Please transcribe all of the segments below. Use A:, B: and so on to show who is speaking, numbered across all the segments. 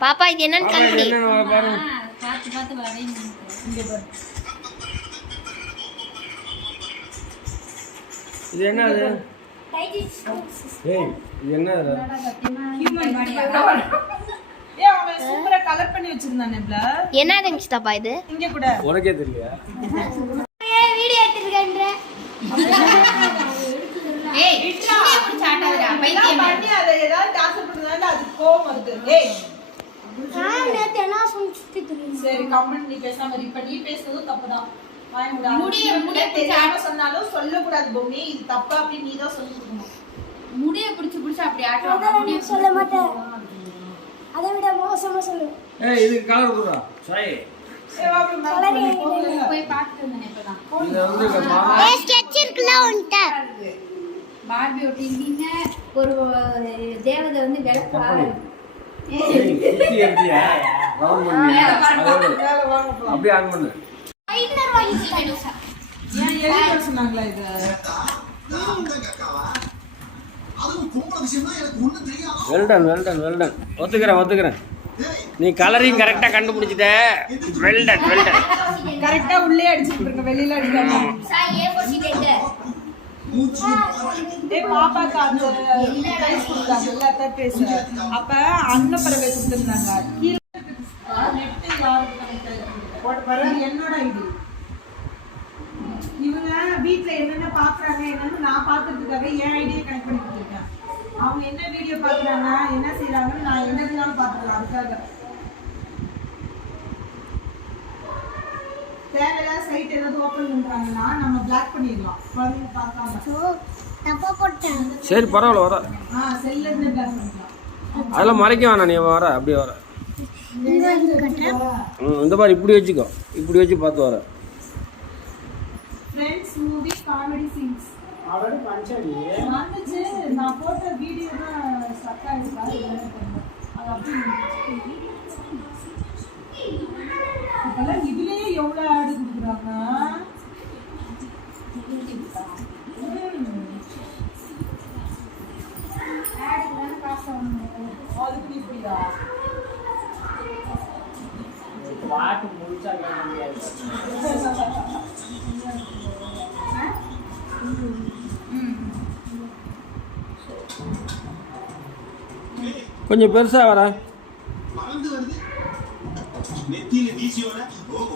A: பாப்பா இது என்னன்னு கண்டுபிடி.
B: பார்த்து பார்த்து இங்க பாரு.
C: இது என்ன அது? ஏய் இது என்ன அது?
B: ஹியூமன் பாடி
D: ஏ அவன் சூப்பரா கலர் பண்ணி வச்சிருந்தானே பிள
A: என்ன இருந்துச்சுதாப்பா இது?
D: இங்க கூட.
C: உனக்கே தெரியலையா
A: வீடியோ எடுத்துருக்கேன்ற
B: ஏய் பைத்தியம்.
D: பண்ணி அதை ஏதாவது பண்றதால அது கோவம் வருது. ஏய். சரி கமெண்ட் நீ பேசாம நீ பேசுறதும் தப்புதான். வாய் மூடு.
B: முடிய- முடிய
D: தெரியாம சொன்னாலும் சொல்லக்கூடாது பொம்மி. இது தப்பு அப்படின்னு நீ தான் சொல்லி கொடுக்கணும்.
B: முடிய புடிச்சு புடிச்சு அப்படி முடிய
E: சொல்ல மாட்டேன் அதை விட மோசமா சொல்லு.
C: ஏய் கலர் கொடுறா சாய்
D: மேல போய்
B: பார்த்துட்டு வந்தேன் இப்பதான்.
C: இது
A: ஸ்கெட்ச் இருக்குல்ல உன்கிட்ட.
B: பார்பி ஒட்டிங்க ஒரு தேவதை வந்து விளக்கா.
C: அப்படியே ஆன் பண்ணு.
D: சொன்னாங்களா இது?
C: வெல்டன் வெல்டன் வெல்டன் ஒத்துக்கிறேன் ஒத்துக்கிறேன். நீ கலரையும் கரெக்டாக கண்டுபிடிச்சிட்ட. வெல்டன் வெல்டன்
D: கரெக்டா உள்ளே அடிச்சிட்டு இருக்க வெளியில அடிக்காம. பாப்பாக்கு அந்த பிரைஸ் கொடுத்தாங்கல்ல தேர்ட் பிரைஸ் அப்ப அன்னப்பறவை கொடுத்துருந்தாங்க. கீழே என்னோட ஐடி. இவங்க வீட்டுல என்னென்ன பாக்குறாங்க என்னன்னு நான் பாக்குறதுக்காக என் ஐடியை கனெக்ட் பண்ணி கொடுத்துருக்கேன். அவங்க என்ன வீடியோ பாக்குறாங்க என்ன செய்யறாங்கன்னு நான் என்னதுனாலும் பாத்துக்கலாம் அதுக்காக. தேவையில்லாத சைட் ஏதாவது ஓப்பன் பண்றாங்கன்னா நம்ம பிளாக் பண்ணிடலாம். குழந்தைங்க பார்க்காம.
E: தப்பா போட்டேன்.
C: சரி பரவாயில்ல வர.
D: ஆ செல்ல இருந்து பிளாக் பண்ணிக்கலாம்.
C: அதெல்லாம் மறைக்க வேணாம் நீ வர அப்படியே வர. இந்த மாதிரி இப்படி வச்சுக்கோ. இப்படி வச்சு பார்த்து வர.
D: ஃப்ரெண்ட்ஸ் மூவி காமெடி சீன்ஸ் வந்துச்சு. நான் போட்ட வீடியோ தான் ஸ்டக் ஆயிடுச்சு அது என்ன பண்ணேன் அது அப்படியே இப்பெல்லாம் இதுலயே எவ்வளவு அதுக்கு நீ இப்படியா
C: கொஞ்சம் பெருசாக வர.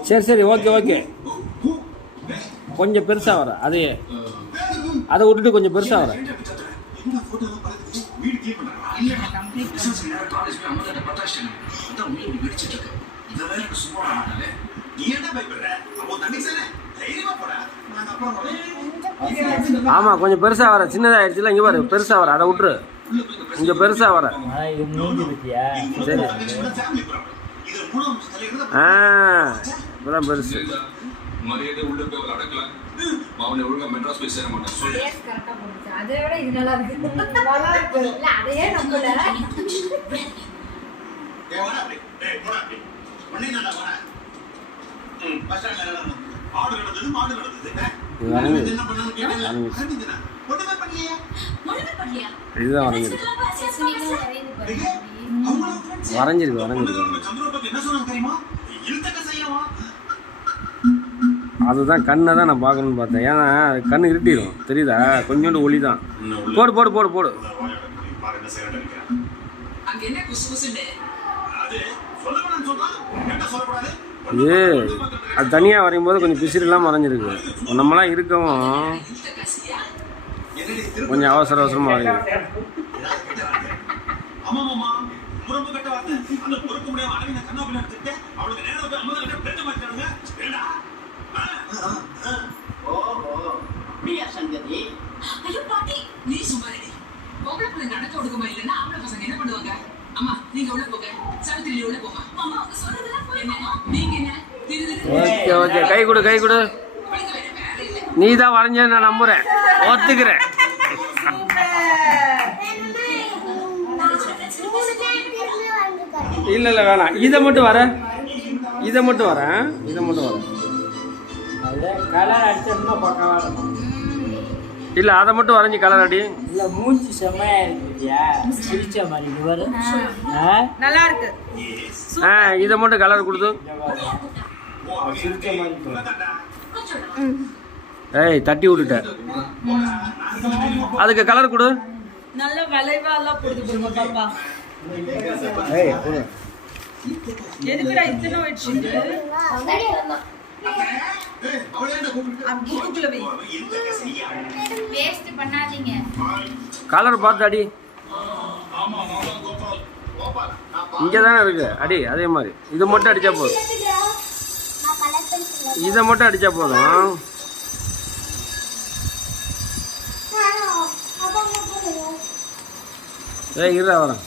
C: சரி சரி ஓகே ஓகே. கொஞ்சம் பெருசாக வர அதையே. அதை விட்டுட்டு கொஞ்சம் பெருசாக வர. ஆமாம் கொஞ்சம் பெருசாக வர சின்னதாகிடுச்சுல இங்கே பாரு பெருசாக வர அதை விட்டுரு. இங்க பெருசாக வர. சரி. ஆ இப்பதான் பெருசு.
F: மரியாதை உள்ள போய் அடக்கலாம் அவனை ஒழுங்கா மெட்ராஸ் போய் சேர மாட்டான். சொல்லு.
B: அதை விட இது நல்லா இருக்கு. நல்லா இருக்கு இல்ல அதையே நம்பல.
G: நடந்தது. மாடு நடந்தது. என்ன? ஒண்ணுமே பண்ணலையே.
C: இதுதான் வரைஞ்சிருக்கு. வரைஞ்சிருக்கு
G: என்ன சொன்னாங்க தெரியுமா? இழுத்தக்க செய்யவா?
C: அதுதான் கண்ணை தான் நான் பார்க்கணும்னு பார்த்தேன். ஏன்னா கண்ணு இருட்டிடும். தெரியுதா? கொஞ்சோண்டு ஒளி தான் போடு போடு போடு போடு.
G: அது
C: இது அது தனியாக வரையும் போது கொஞ்சம் பிசிறிலாம் மறைஞ்சிருக்கு. நம்மளாம் இருக்கவும் கொஞ்சம் அவசர அவசரமாக வரையும்
G: அந்த பொறுக்க முடியாம அரவிந்த கண்ணாபின்னு அவளுக்கு நேரம் போய் அம்மா கிட்ட பெட்டு மாத்திட்டானுங்க. ஏண்டா? ஆ? ஆ? ஓஹோ.
H: அப்படியா சங்கதி ஐயோ பாட்டி நீ சும்மா ரெடி பொம்பளை பிள்ளை நடக்க ஒடுக்கமா இல்லைன்னா ஆம்பளை பசங்க என்ன பண்ணுவாங்க அம்மா நீங்க உள்ள போங்க சாவித்திரி நீ உள்ள போமா அம்மா அவங்க சொல்றதெல்லாம் என்ன நீங்க என்ன திரு திரு
C: ஓகே ஓகே கை கொடு கை கொடு நீ தான் வரைஞ்சேன்னு நான் நம்புகிறேன் ஒத்துக்கிறேன். இல்லை இல்லை வேணாம். இதை மட்டும் வர. இதை மட்டும் வரேன் இதை மட்டும் வரேன் இல்லை அதை மட்டும் வரைஞ்சி கலர் அடி.
I: இல்ல மூஞ்சி செம்மையா இருக்கியா சிரிச்ச மாதிரி?
D: நல்லா இருக்கு.
C: ஆ இதை மட்டும் கலர் கொடுத்து. ஏய் தட்டி விட்டுட்டேன் அதுக்கு கலர் கொடு.
D: நல்ல விளைவா எல்லாம் கொடுத்து கொடுங்க பாப்பா.
C: ஏய் கொடு.
D: எதுக்குடா இத்தனை ஒயிட் ஷீட்
G: ஏய், அவளை ஏன்டா கூப்பிட்டு?
D: புக்குக்குள்ள வை
G: என்னங்க செய்ய?
B: வேஸ்ட் பண்ணாதீங்க.
C: கலர் பார்த்து அடி. இங்கே தானே இருக்கு. அடி அதே மாதிரி. இது மட்டும் அடித்தா போதும். இதை மட்டும் அடித்தா போதும். ஏய் இருடா வரேன்.